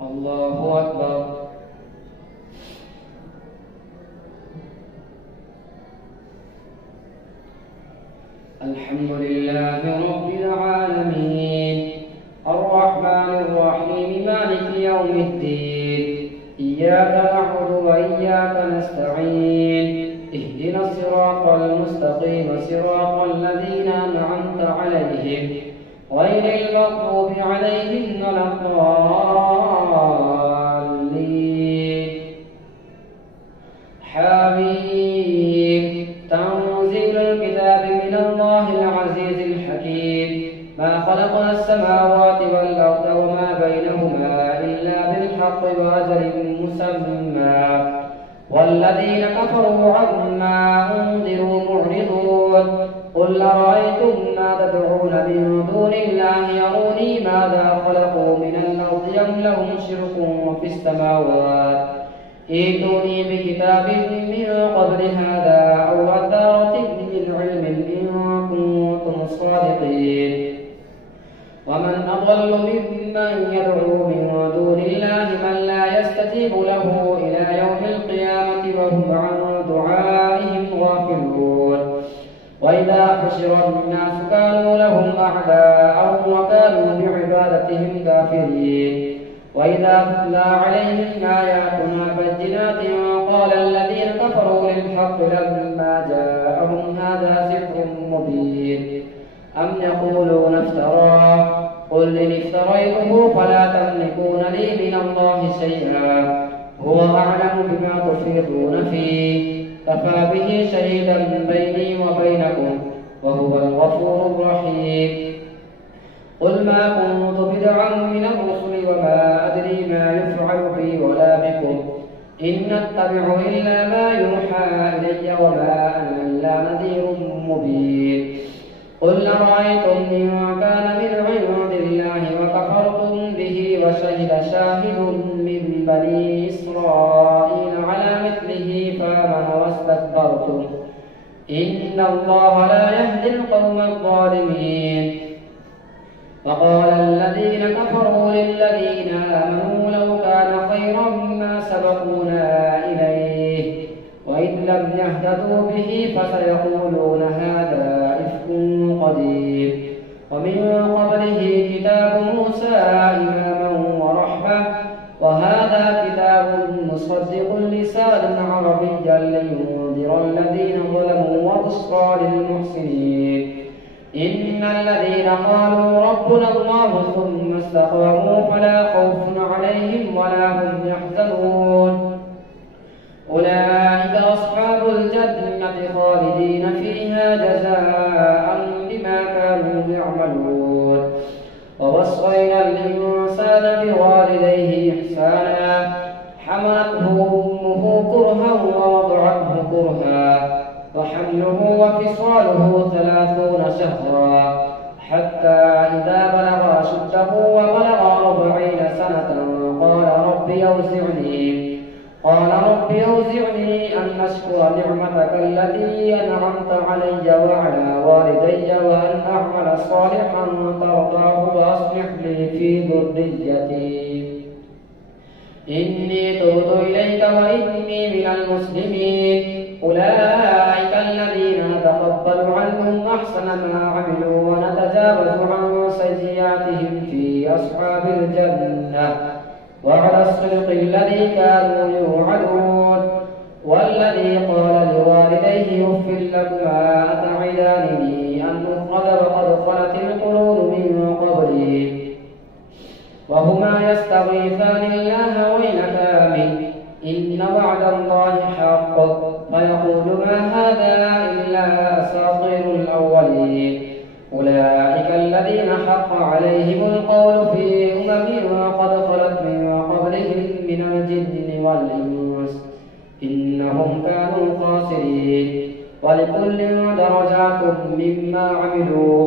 الله أكبر. الحمد لله رب العالمين الرحمن الرحيم مالك يوم الدين إياك نعبد وإياك نستعين اهدنا الصراط المستقيم صراط الذين أنعمت عليهم غير المغضوب عليهم ولا الضالين. حميم. تنزيل الكتاب من الله العزيز الحكيم. ما خلقنا السماوات والأرض وما بينهما إلا بالحق وأجل مسمى والذين كفروا عما أنذروا معرضون. قل أرأيتم ما تدعون من دون الله أروني ماذا خلقوا من الأرض أم لهم شرك في السماوات ائتوني بكتاب من قبل هذا أو أثارة من علم إن كنتم صادقين. ومن أضل ممن يدعو من دون الله من لا يستجيب له إلى يوم القيامة وهم عن دعائهم غافلون. وإذا حشر الناس كانوا لهم أعداء وكانوا بعبادتهم كافرين. وإذا تتلى عليهم آياتنا بينات قال الذين كفروا للحق لما جاءهم هذا سحر مبين أم يقولون افتراه قل إن افتريته فلا تملكون لي من الله شيئا هو أعلم بما تفيضون فيه كفى به شهيدا بيني وبينكم وهو الغفور الرحيم. قل ما كنت بدعا من الرسل وما أدري ما يفعل بي ولا بكم إن أتبع إلا ما يوحى إلي وما أنا إلا نذير مبين. قل أرأيتم إن كان من عند الله وكفرتم به وشهد شاهد من بني إسرائيل على مثله فآمن واستكبرتم إن الله لا يهدي القوم الظالمين. فقال الذين كفروا للذين آمنوا لو كان خيرا ما سبقونا إليه وإذ لم يهتدوا به فسيقولون هذا إفك قديم. ومن قبله كتاب موسى إماما ورحمة وهذا كتاب مصدق لسانا عربيا لينذر الذين ظلموا وبشرى للمحسنين. إن الذين قالوا ربنا الله ثم استقاموا فلا خوف عليهم ولا هم يحزنون أولئك أصحاب الجنة خالدين فيها جزاء بما كانوا يعملون. ووصينا الإنسان بوالديه إحسانا حملته أمه كرها ووضعته كرها وحمله وفصاله 30 شهرا حتى إذا بلغ أشده وبلغ 40 سنة قال رب أوزعني أن أشكر نعمتك التي أنعمت علي وعلى والدي وأن أعمل صالحا ترضاه وأصلح لي في ذريتي إني تبت إليك وإني من المسلمين. أولئك الذين نتقبل عنهم أحسن ما عملوا ونتجاوز عن سيئاتهم في أصحاب الجنة وعلى الصدق الذي كانوا يوعدون. والذي قال لوالديه أف لكما أتعدانني أن أخرج وقد خلت القرون من قبلي وهما يستغيثان الله ويلك آمن إن وعد الله حق فيقول ما هذا إلا أساطير الأولين. أولئك الذين حق عليهم القول في قد خلت من قبلهم من الجن والإنس إنهم كانوا خاسرين. ولكل درجات مما عملوا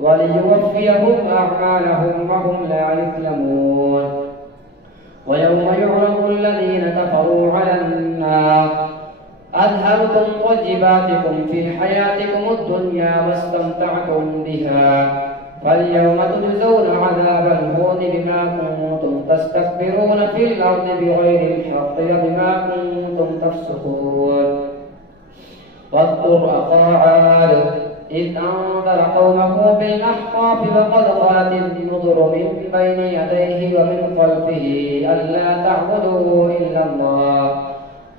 وليوفيهم أعمالهم وهم لا يظلمون. ويوم يعرض الذين كفروا على النار أذهبتم طيباتكم في حياتكم الدنيا واستمتعتم بها فاليوم تجزون عذاب الهون بما كنتم تستكبرون في الأرض بغير الحق بما كنتم تفسقون. واذكر أخا عاد إذ أنذر قومه بالأحقاف فقد خلت النذر من بين يديه ومن خلفه ألا تعبدوا إلا الله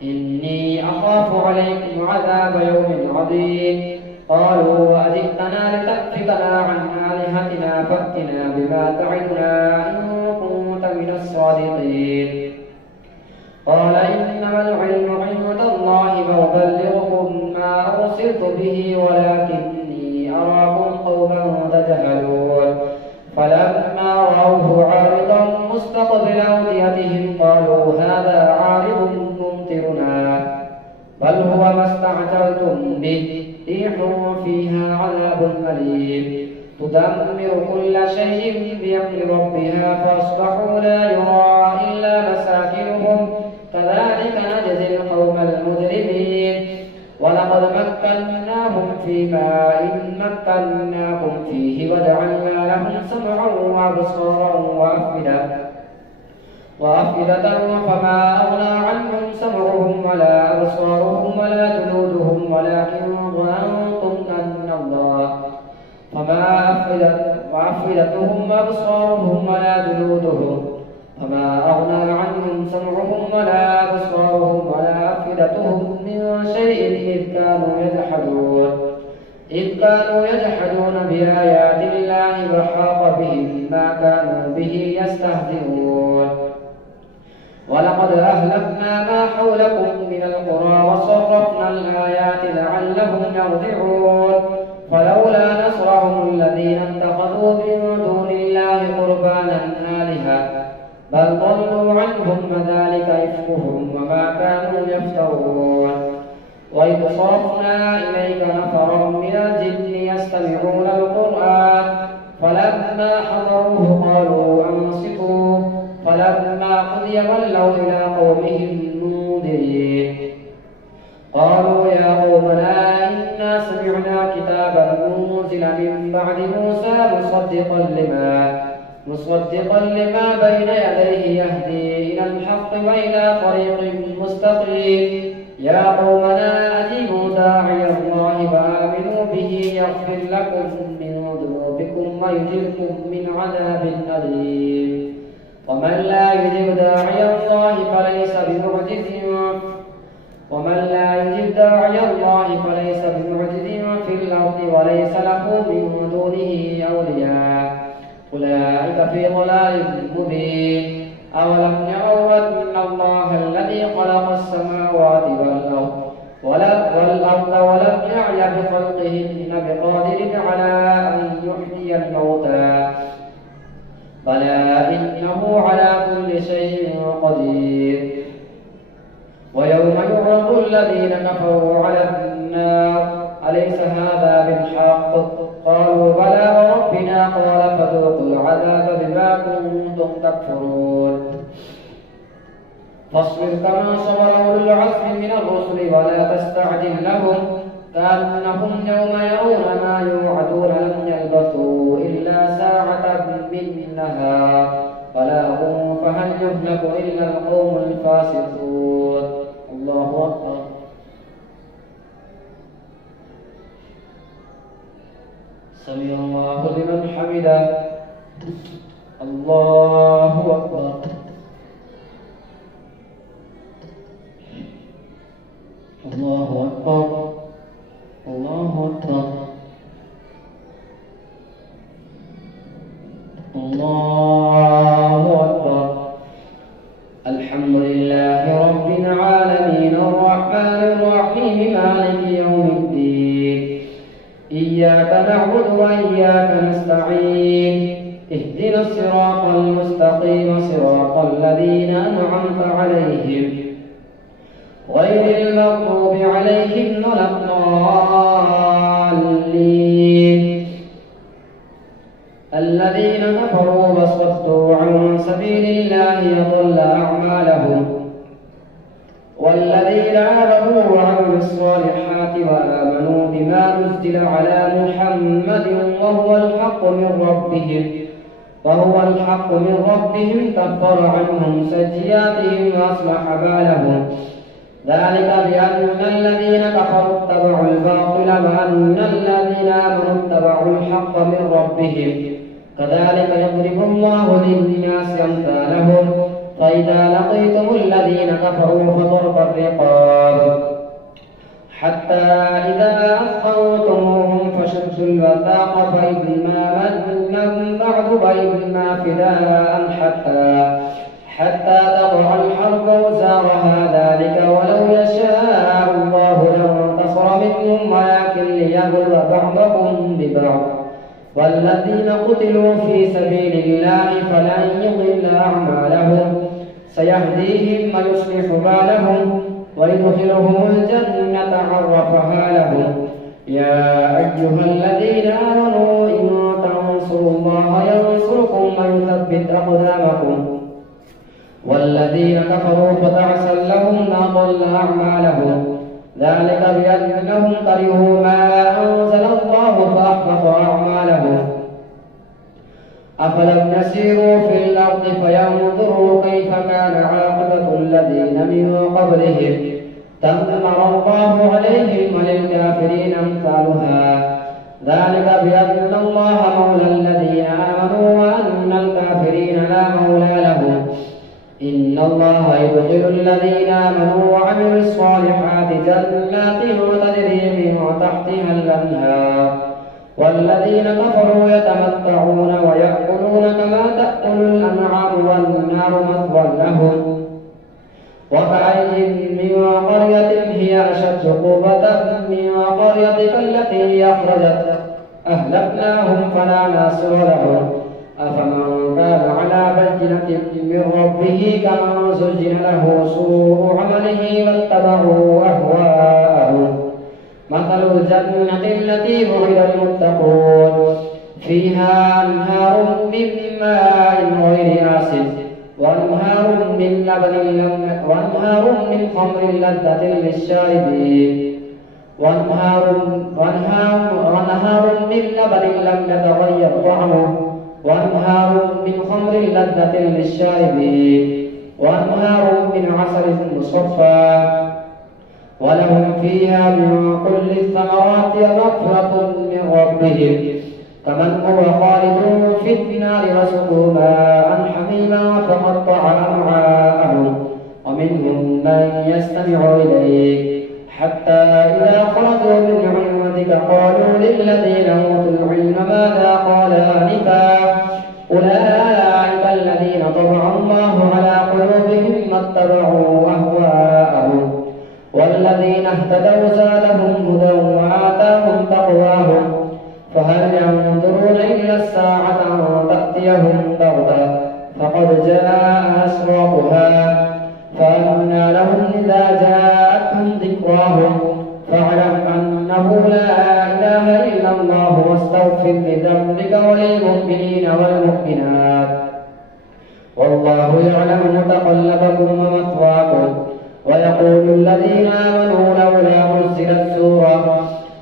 إني أخاف عليكم عذاب يوم عظيم. قالوا وأجئتنا لتأفكنا عن آلهتنا فأتنا بما تعدنا إن كنت من الصادقين. قال إنما العلم عند الله وأبلغكم ما أرسلت به ولكني أراكم قوما تجهلون. فلما رأوه عارضا مستقبل أوديتهم قالوا هذا عارض ممطرنا بل هو ما استعجلتم به ريح فيها عذاب أليم تدمر كل شيء بأمر ربها فأصبحوا لا يرى إلا مساكنهم كذلك نجزي القوم المجرمين. ولقد مكناهم في ماء مكناكم فيه وجعلنا لهم سمعا وأبصارا وأفئدة فما أغنى عنهم سمعهم ولا أبصارهم ولا جلودهم ولكن ظننتم أن الله وأفئدتهم وأبصارهم ولا جلودهم فما أغنى عنهم سمعهم ولا أبصارهم ولا أفئدتهم من شيء إذ كانوا يجحدون بآيات الله وحاق بهم ما كانوا به يستهزئون. ولقد أهلكنا ما حولكم من القرى وصرفنا الآيات لعلهم يرجعون. فلولا نصرهم الذين اتخذوا من دون الله قربانا آلهة بل ضلوا عنهم وذلك إفكهم وما كانوا يفترون. وإذ صرفنا إليك نفرا من الجن يستمعون القرآن فلما حضروه قالوا أنصتوا فلما قضي ولوا إلى قومهم منذرين. قالوا يا قومنا إنا سمعنا كتابا أنزل من بعد موسى مصدقا لما بين يديه يهدي إلى الحق وإلى طريق مستقيم. يا قومنا أجيبوا داعي الله وآمنوا به يغفر لكم من ذنوبكم ويجركم من عذاب أليم. ومن لا يجب داعي الله فليس بمعجز في الأرض وليس له من دونه أولياء أولئك في ضلال مبين. أولم يروا أن الله الذي خلق السماوات والأرض ولم يعي بخلقهن بقادر على أن يحيي الموتى بلى إنه على كل شيء قدير. ويوم يعرض الذين كفروا على النار أليس هذا بالحق قالوا بلى وربنا قال فذوقوا العذاب بما كنتم تكفرون. فاصبر كما صبر أولو العزم من الرسل ولا تستعجل لهم كأنهم يوم يرون ما يوعدون لم يلبثوا إلا ساعة من نهار بلاغ فهل يهلك إلا القوم الفاسقون. الله أكبر. سمع الله لمن حمده. الله أكبر. الله أكبر. الله أكبر. الله أكبر. الحمد لله رب العالمين الرحمن الرحيم مالك يوم الدين إياك نعبد وإياك نستعين اهدنا الصراط المستقيم صراط الذين أنعمت عليهم غير المغضوب عليهم ولا الضالين الذين كفروا وصدوا عن سبيل الله يضل أعمالهم. والذين آمنوا وعملوا الصالحات وآمنوا بما نزل على محمد وهو الحق من ربهم وهو الحق من ربهم كفر عنهم سيئاتهم وأصلح بالهم. ذلك بأن الذين كفروا اتبعوا الباطل وأن الذين آمنوا اتبعوا الحق من ربهم. كذلك يضرب الله للناس أمثالهم. فإذا لقيتم الذين كفروا فضرب الرقاب حتى إذا أثخنتموهم فشدوا الوثاق فإما منا بعد وإما فداء حتى تضع الحرب أوزارها. ذلك ولو يشاء الله لانتصر منهم ولكن ليبلو بعضكم ببعض. والذين قتلوا في سبيل الله فلن يضل أعمالهم سيهديهم ويصلح بالهم ويدخلهم الجنة عرفها لهم. يا أيها الذين آمنوا إن تنصروا الله ينصركم ويثبت أقدامكم. والذين كفروا فتعسا لهم وأضل أعمالهم. ذلك بأنهم كرهوا ما أنزل الله فأحبط أعمالهم. أفلم يسيروا في الأرض فينظروا كيف كان عاقبة الذين من قبلهم دمر الله عليهم وللكافرين أمثالها. ذلك بأن الله مولى الذين آمنوا وأن الكافرين لا مولى لهم. إن الله يدخل الذين آمنوا وعملوا الصالحات جنات تجري من تحتها الأنهار. والذين كفروا يتمتعون ويأكلون كما تأكل الأنعام والنار مثوى لهم. وكأي من قرية هي أشد قوة من قريتك التي أخرجت أهلكناهم فلا ناصر لهم. أفمن كان على بينة من ربه كمن زين له سوء عمله واتبعوا أهواءهم. مثل الجنة التي وعد المتقون فيها أنهار من ماء غير آسن وأنهار من خمر لذة للشاربين وأنهار من لبن لم يتغير طعمه وأنهار من خمر لذة للشاربين وأنهار من عسل مصفى ولهم فيها من كل الثمرات مغفرة من ربهم كمن هو خالد في النار وسقوا ماء حميما فقطع أمعاءهم. ومنهم من يستمع إليك حتى إذا خرجوا من عندك قالوا للذين أوتوا العلم ماذا قال آنفا أولئك الذين طبع الله على قلوبهم واتبعوا أهواءهم. والذين اهتدوا زادهم هدى وآتاهم تقواهم. فهل ينظرون إلا الساعة أن تأتيهم بغتة فقد جاء أشراطها فأنى لهم إذا جاءتهم ذكراهم. فاعلم أنه لا إله إلا الله واستغفر لذنبك وللمؤمنين والمؤمنات والله يعلم متقلبكم ومثواكم. ويقول الذين آمنوا لولا أنزلت سورة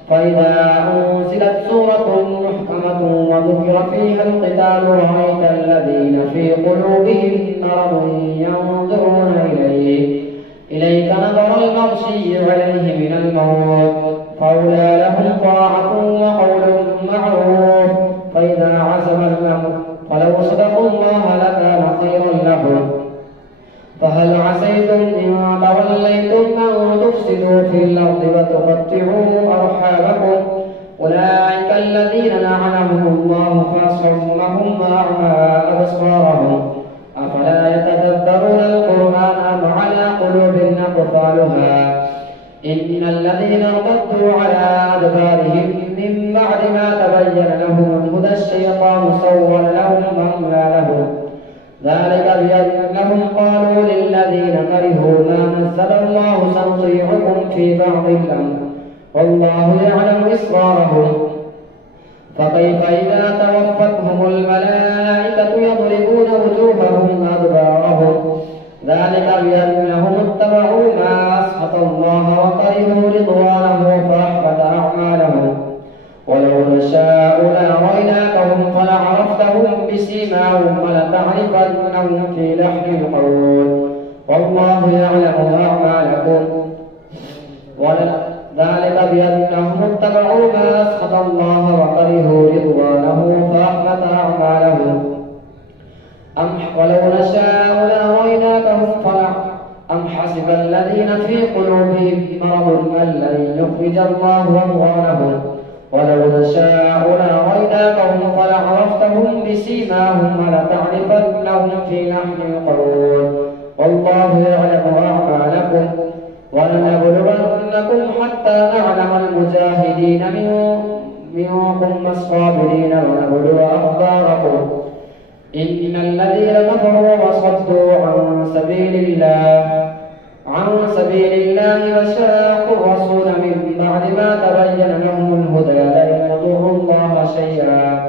فإذا أنزلت سورة محكمة وذكر فيها القتال رأيت الذين في قلوبهم مرض ينظرون إليك نظر المغشي عليه من الموت فأولى لهم طاعة وقول معروف. فإذا عزم الأمر فلو صدقوا الله لكان خيرا لهم. فهل عسيتم إن توليتم أن تفسدوا في الأرض وتقطعوا أرحامكم أولئك الذين لعنهم الله فأصمهم وأعمى أبصارهم. أفلا يتدبرون القرآن أم على قلوب أقفالها. إن الذين ارتدوا على أدبارهم من بعد ما تبين لهم الهدى الشيطان سول لهم وأملى لهم. ذلك بأنهم قالوا للذين كرهوا ما نزل الله سنطيعكم في بعض الأمر والله يعلم إسرارهم. فكيف إذا توفتهم الملائكة يضربون وجوههم وأدبارهم. ذلك بأنهم اتبعوا ما أسخط الله وكرهوا رضوانه فأحبط أعمالهم. ولو نشاء لأريناكهم فلعرفتهم بسيماهم لتعرفنهم في لحن القول والله يعلم أعمالكم ذلك بأنهم اتبعوا ما أسخط الله وكرهوا رضوانه فأحبط أعمالهم ولو نشاء لأريناكهم أم حسب الذين في قلوبهم مرض أن لن يخرج الله أضغانهم ولو نشاء لأريناكهم فلعرفتهم بسيماهم ولتعرفنهم في لحن القول والله يعلم أعمالكم ولنبلونكم حتى نعلم المجاهدين منكم والصابرين ونبلو أخباركم إن الذين كفروا وصدوا عن سبيل الله وشاقوا الرسول من بعد ما تبين لهم الهدى لن يضروا الله شيئا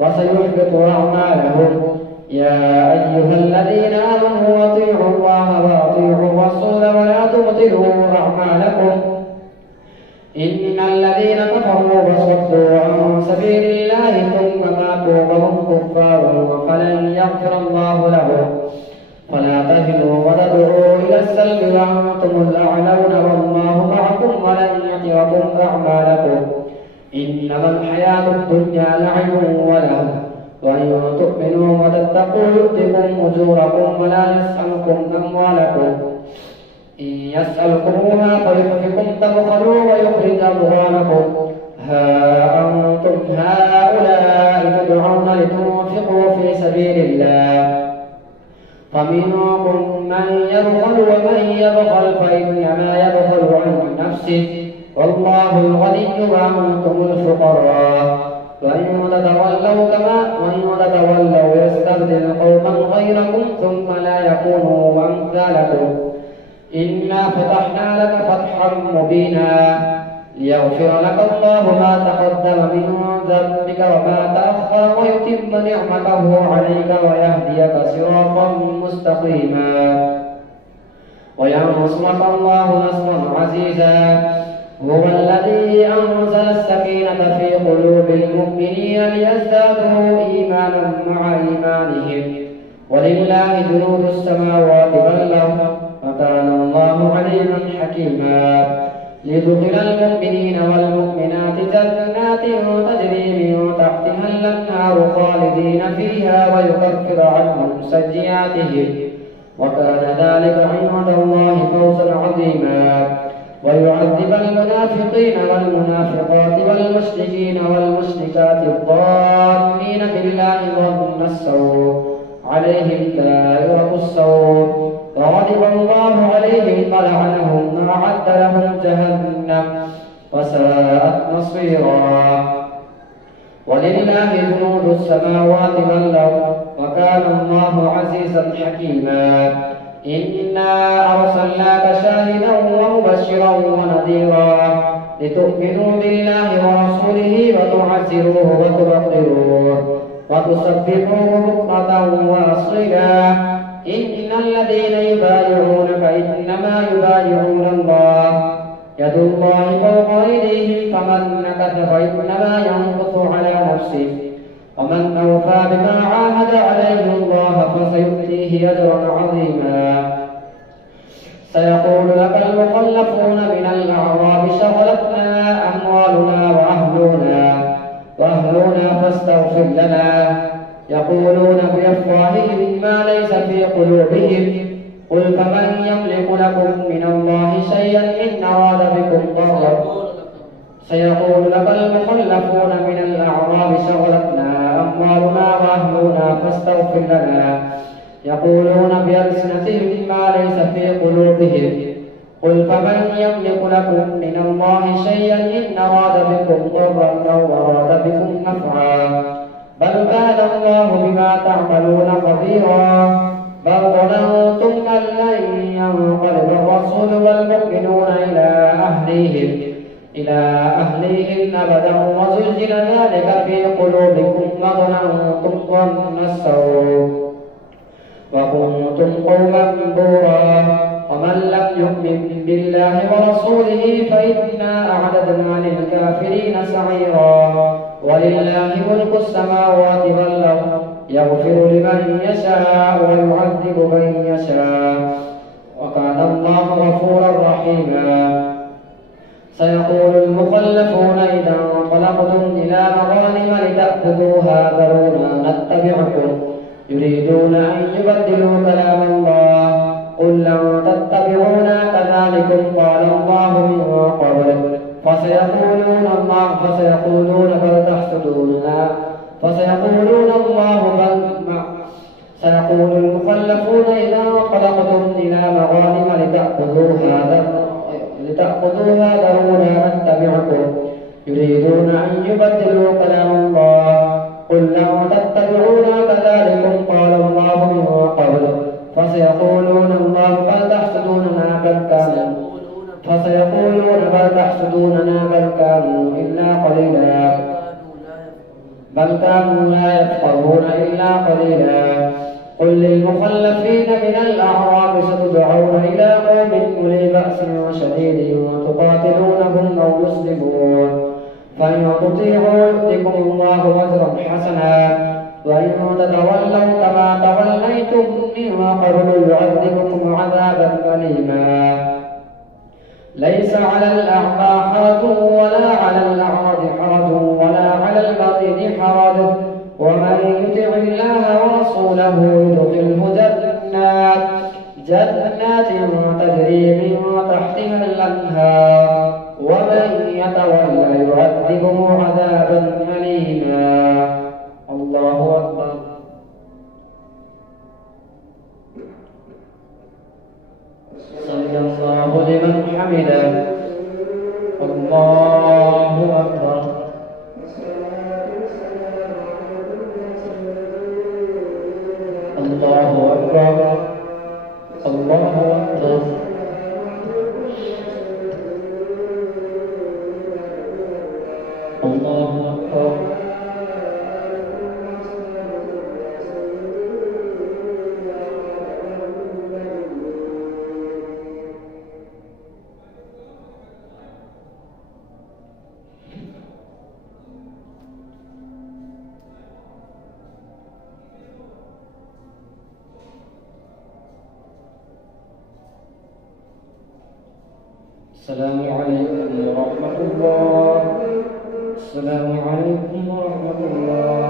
وسيحبط أعمالهم يا أيها الذين آمنوا أطيعوا الله وأطيعوا الرسول ولا تبطلوا أعمالكم إن الذين كفروا وصدوا عن سبيل الله ثم ماتوا وهم كفار فلن يغفر الله لهم فلا تهنوا وتدعوا إلى السلم وأنتم الأعلون والله معكم ولن يحبطكم أعمالكم إنما الحياة الدنيا لعب ولهو وإن تؤمنوا وتتقوا يؤتكم أجوركم ولا يسألكم أموالكم إن يسألكموها فيحفكم تبخلوا ويخرج أموالكم ها أنتم هؤلاء تدعون لتنفقوا في سبيل الله فمنكم من يبخل ومن يبخل فإنما يبخل عن نفسه والله الغني وأنتم الفقراء وإن تتولوا يستبدل قوما غيركم ثم لا يكونوا أمثالكم إنا فتحنا لك فتحا مبينا ليغفر لك الله ما تقدم من ذنبك وما تأخر ويتم نعمته عليك ويهديك صراطا مستقيما وينصرك الله نصرا عزيزا هو الذي أنزل السكينة في قلوب المؤمنين ليزدادوا إيمانا مع إيمانهم ولله جنود السماوات والأرض وكان الله عليما حكيما ليدخل المؤمنين والمؤمنات جنات تجري من تحتها الأنهار خالدين فيها ويكفر عنهم سيئاتهم وكان ذلك عند الله فوزا عظيما ويعذب المنافقين والمنافقات والمشركين والمشركات الظانين بالله ظن السوء عليهم دائرة السوء وغضب الله عليهم ولعنهم وأعد لهم جهنم وساءت مصيرا ولله جنود السماوات والأرض وكان الله عزيزا حكيما إنا أرسلناك شاهدا ومبشرا ونذيرا لتؤمنوا بالله ورسوله وتعزروه وتوقروه وتسبحوه بكرة وأصيلا إن الذين يبايعونك إنما يبايعون الله يد الله فوق أيديهم فمن نكث فإنما ينكث على نفسه ومن أوفى بما عاهد عليه الله فسيؤتيه أجرا عظيما سيقول لك المخلفون من الأعراب شغلتنا أموالنا وأهلنا فاستغفر لنا يقولون بأفواههم ما ليس في قلوبهم قل فمن يملك لكم من الله شيئا إن أراد بكم ضرا سيقول لك المخلفون من الأعراب شغلتنا أموالنا وأهلنا فاستغفر لنا يقولون بألسنتهم ما ليس في قلوبهم قل فمن يملك لكم من الله شيئا إن أراد بكم ضرا أو أراد بكم نفعا بل كان الله بما تعملون خبيرا بل ظننتم أن لن ينقلب الرسول والمؤمنون إلى أهليهم أبدا وزلزل ذلك في قلوبكم وظننتم ظن السوء وكنتم قوما بورا ومن لم يؤمن بالله ورسوله فإنا أعددنا للكافرين سعيرا ولله ملك السماوات والأرض يغفر لمن يشاء ويعذب من يشاء وكان الله غفورا رحيما. سيقول المخلفون إذا انطلقتم إلى مغانم لتأخذوها ذرونا نتبعكم يريدون أن يبدلوا كلام الله قل لن تتبعونا كذلكم قال الله من قبل فسيقولون بل تحسدوننا سيقول المخلفون إذا انطلقتم إلى مغانم لتأخذوها ذرونا نتبعكم يريدون أن يبدلوا كلام الله قل لن تتبعونا كذلكم قال الله من قبل فسيقولون بل تحسدوننا بل كانوا لا يفقهون إلا قليلا. قل للمخلفين من الأعراب ستدعون إلى قوم أولي بأس شديد وتقاتلونهم أو يسلمون فإن تطيعوا يؤتكم الله أجرا حسنا وإن تتولوا كما توليتم من قبل يعذبكم عذابا أليما. ليس على الأعمى حرج ولا على الأعرج حرج ولا على المريض حرج ومن يطع الله ورسوله يدخله جنات تجري من تحتها الأنهار ومن يتولى يعذبه عذابا أليما. الله أكبر. سمع الله لمن حمده. الله أكبر. الله أكبر. الله أكبر. الله أكبر. السلام عليكم ورحمة الله. السلام عليكم ورحمة الله.